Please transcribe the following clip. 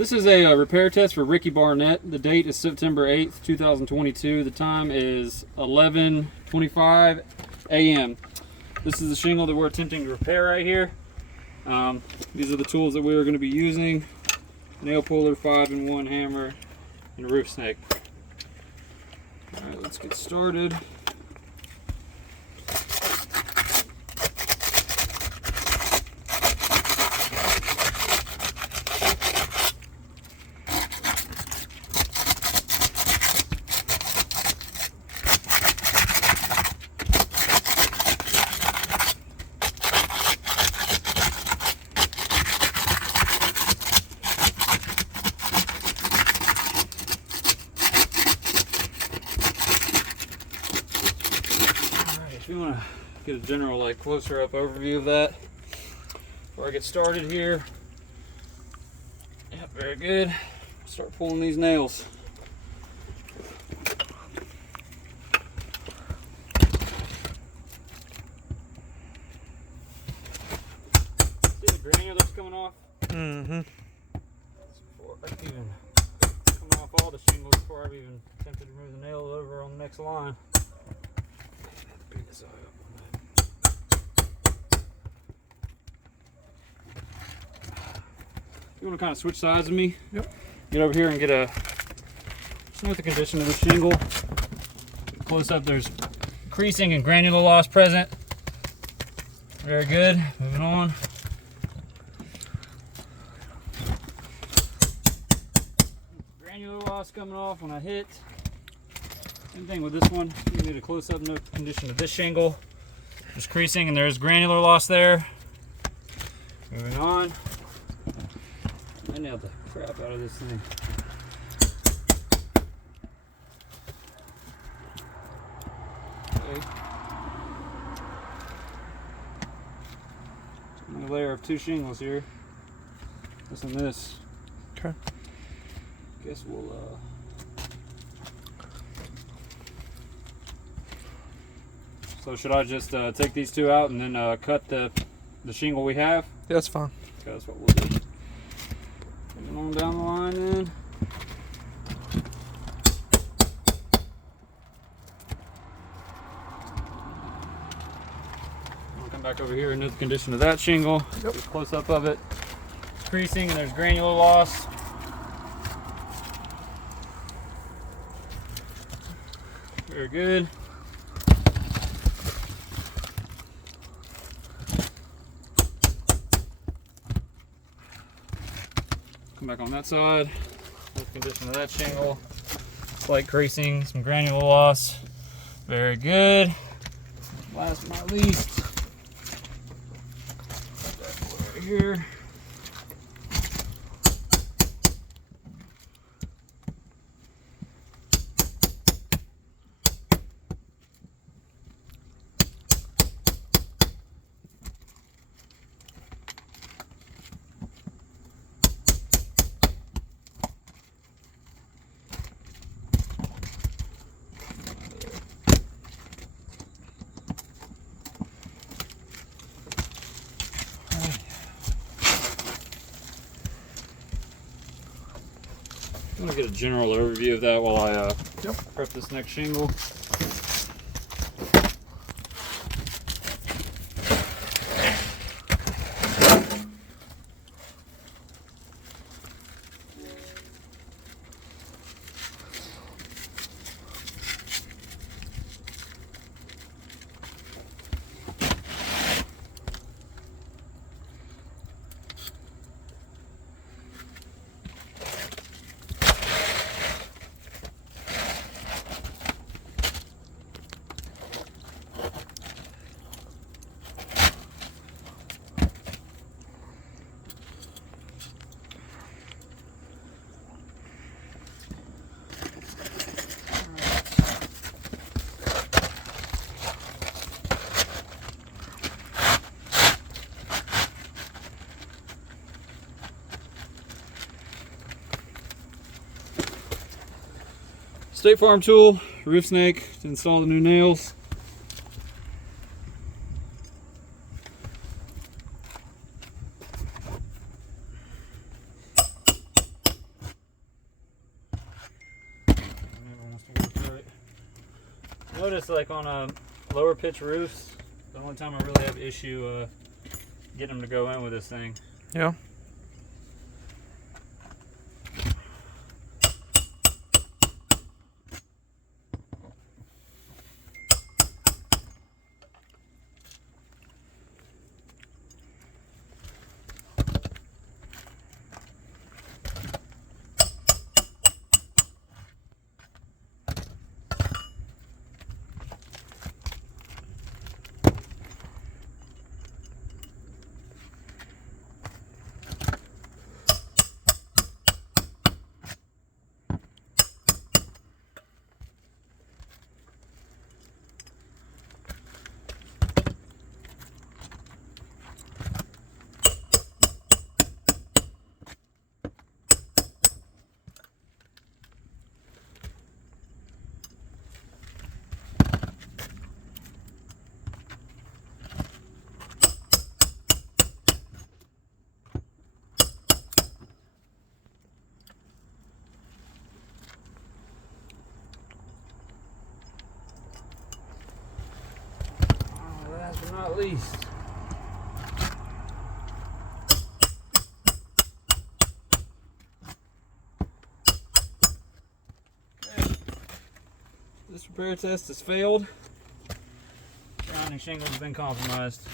This is a repair test for Rikki Barnette. The date is September 8th, 2022. The time is 11:25 a.m. This is the shingle that we're attempting to repair right here. These are the tools that we are going to be using. Nail puller, 5-in-1 hammer, and a roof snake. Alright, let's get started. If you want to get a general closer up overview of that before I get started here. Yep, very good. Start pulling these nails. See the granule that's coming off? Mm-hmm. Before I even come off all the shingles before I've even attempted to move the nail over on the next line. Bring this eye up on that. You want to kind of switch sides with me? Yep. Get over here and get a just know the condition of the shingle. Close up, there's creasing and granular loss present. Very good. Moving on. Granular loss coming off when I hit. Same thing with this one. You need a close-up condition of this shingle. There's creasing and there's granular loss there. Moving on. I nailed the crap out of this thing. Okay. A layer of 2 shingles here. This and this. Okay. Guess we'll So should I just take these 2 out and then cut the shingle we have? Yeah, that's fine. Okay, that's what we'll do. Moving on down the line then. I'll come back over here and note the condition of that shingle. Yep. Get a close up of it. It's creasing and there's granular loss. Very good. Come back on that side. That's the condition of that shingle. Slight creasing, some granular loss. Very good. Last but not least, put that over here. I'm going to get a general overview of that while I prep this next shingle. State Farm tool, roof snake to install the new nails. notice like on lower pitch roofs, the only time I really have issue getting them to go in with this thing. Yeah. Last but not least, okay. This repair test has failed. Surrounding shingle has been compromised.